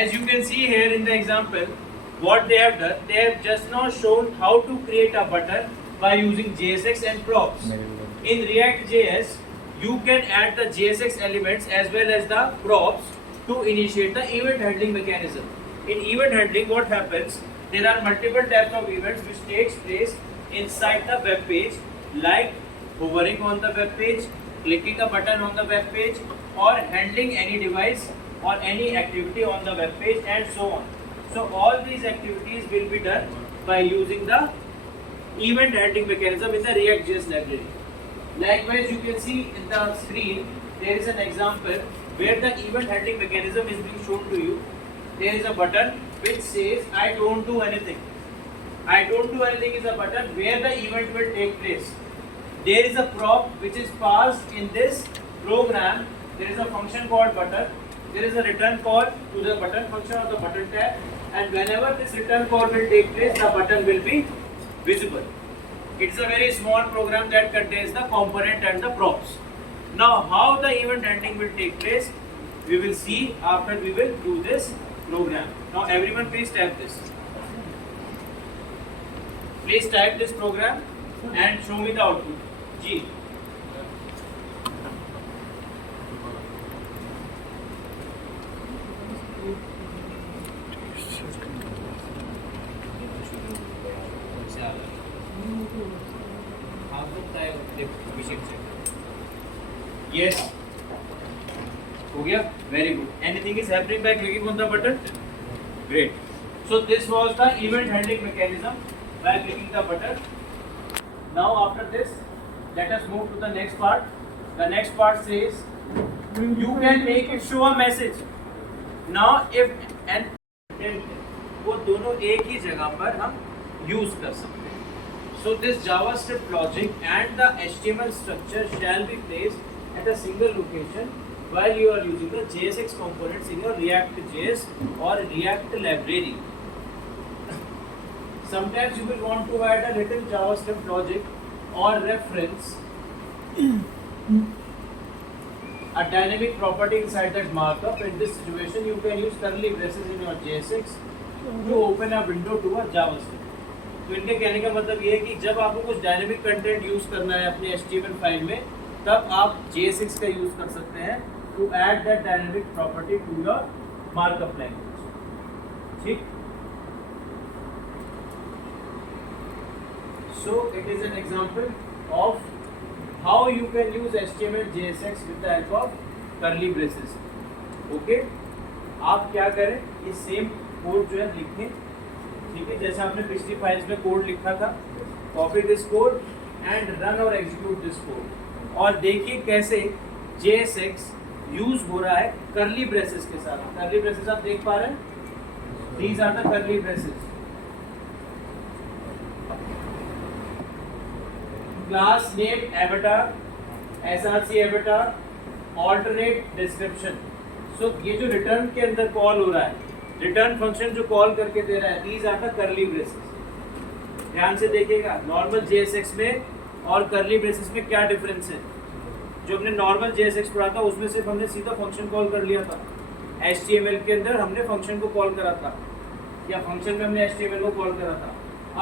as you can see here in the example, what they have done, they have just now shown how to create a button by using JSX and props. In React.js, you can add the JSX elements as well as the props to initiate the event handling mechanism. In event handling, what happens? There are multiple types of events which takes place inside the web page, like hovering on the web page, clicking a button on the web page, or handling any device or any activity on the web page, and so on. So all these activities will be done by using the event handling mechanism in the React.js library. Likewise, you can see in the screen, there is an example where the event handling mechanism is being shown to you. There is a button which says I don't do anything. I don't do anything is a button where the event will take place. There is a prop which is passed in this program. There is a function called button. There is a return call to the button function or the button tag, and whenever this return call will take place, the button will be visible. It's a very small program that contains the component and the props. Now, how the event handling will take place, we will see after we will do this program. Now, everyone please type this. Please type this program and show me the output. G. Yes. हो गया? Very good. Anything is happening by clicking on the button? Great. So this was the event handling mechanism by clicking the button. Now after this, let us move to the next part. The next part says you can make it show a message. Now if and वो दोनों एक ही जगह पर हम use कर सकते हैं. So this JavaScript logic and the HTML structure shall be placed at a single location while you are using the JSX components in your React.js or React library. Sometimes you will want to add a little JavaScript logic or reference a dynamic property inside that markup. In this situation, you can use curly braces in your JSX to open a window to a JavaScript. तो इनके कहने का मतलब ये है कि जब आपको कुछ डायनेमिक कंटेंट यूज करना है अपने HTML फाइल में, तब आप JSX का यूज कर सकते हैं to add that dynamic property to your markup language. ठीक. So it is an example of how you can use HTML JSX with the help of curly braces. Okay? आप क्या करें, ये सेम कोड जो है लिखें. ठीक है, जैसे आपने पिछली फाइल्स में कोड लिखा था. Copy this code and run और एग्जीक्यूट दिस कोड, और देखिए कैसे JSX यूज हो रहा है कर्ली ब्रेसेस के साथ. कर्ली ब्रेसेस आप देख पा रहे हैं. These are the curly braces. Class name avatar, src avatar, alternate description. So ये जो रिटर्न के अंदर कॉल हो रहा है, रिटर्न फंक्शन जो कॉल करके दे रहा है, these are the curly braces. ध्यान से देखिएगा नॉर्मल JSX में और कर्ली ब्रेसेस में क्या डिफरेंस है. जो हमने नॉर्मल JSX पढ़ा था उसमें सिर्फ हमने सीधा फंक्शन कॉल कर लिया था. HTML के अंदर हमने फंक्शन को कॉल करा था, या फंक्शन में हमने HTML को कॉल करा था.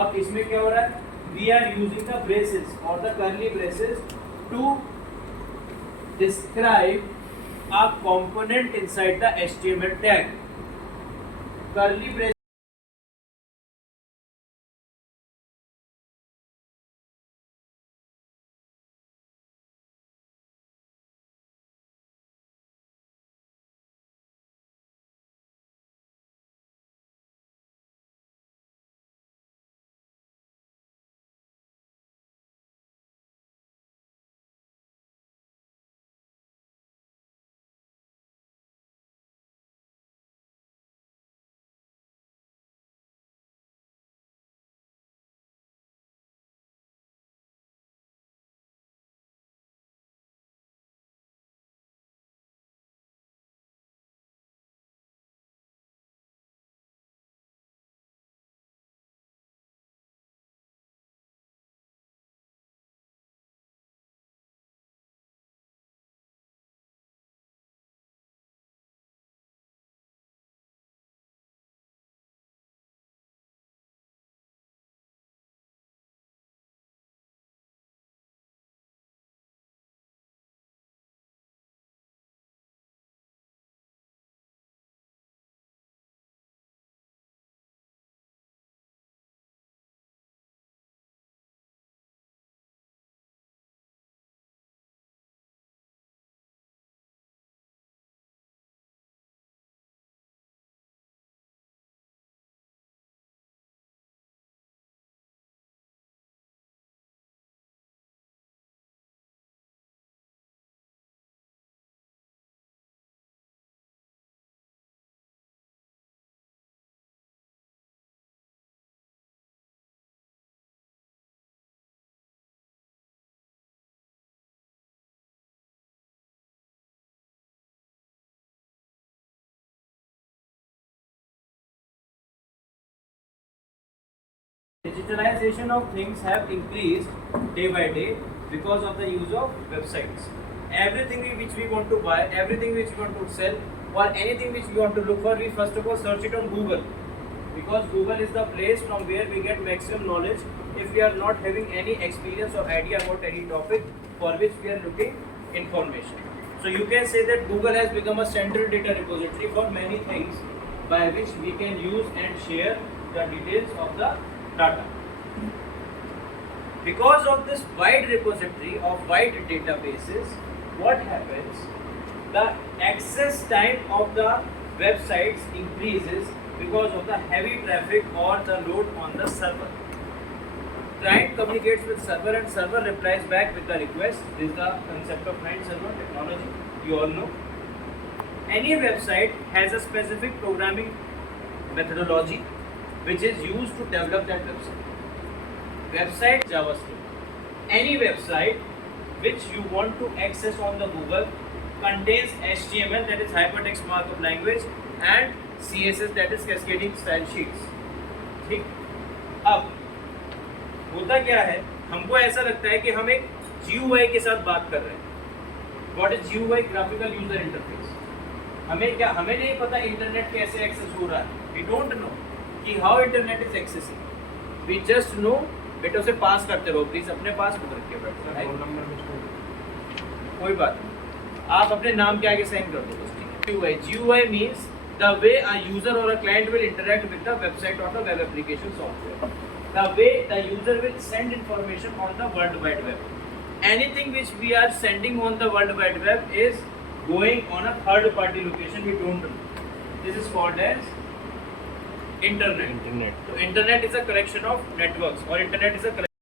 अब इसमें क्या हो रहा है, we are using the braces और the curly braces to describe a component inside the HTML tag. Curly braces Digitalization of things have increased day by day because of the use of websites. Everything which we want to buy, everything which we want to sell, or anything which we want to look for, we first of all search it on Google, because Google is the place from where we get maximum knowledge if we are not having any experience or idea about any topic for which we are looking information. So you can say that Google has become a central data repository for many things by which we can use and share the details of the data. Because of this wide repository of wide databases, what happens? The access time of the websites increases because of the heavy traffic or the load on the server. Client communicates with server and server replies back with the request. This is the concept of client server technology, you all know. Any website has a specific programming methodology which is used to develop that website. Website JavaScript. Any website which you want to access on the Google contains HTML, that is hypertext markup language, and CSS, that is cascading style sheets. ठीक, अब होता क्या है, हमको ऐसा लगता है कि हम एक GUI के साथ बात कर रहे हैं. What is GUI? Graphical user interface. हमें नहीं पता इंटरनेट कैसे एक्सेस हो रहा है. We don't know कि how internet is accessing. We just know. बेटे उसे पास करते रहो प्लीज, अपने पास मत रखिए बेटा, कोई बात नहीं, आप अपने नाम के आगे साइन कर दो बस, ठीक है. GUI means the way a user or a client will interact with the website or the web application software. The way the user will send information on the World Wide Web. Anything which we are sending on the World Wide Web is going on a third party location, we don't know. This is called as internet. So internet is a collection of networks, or internet is a collection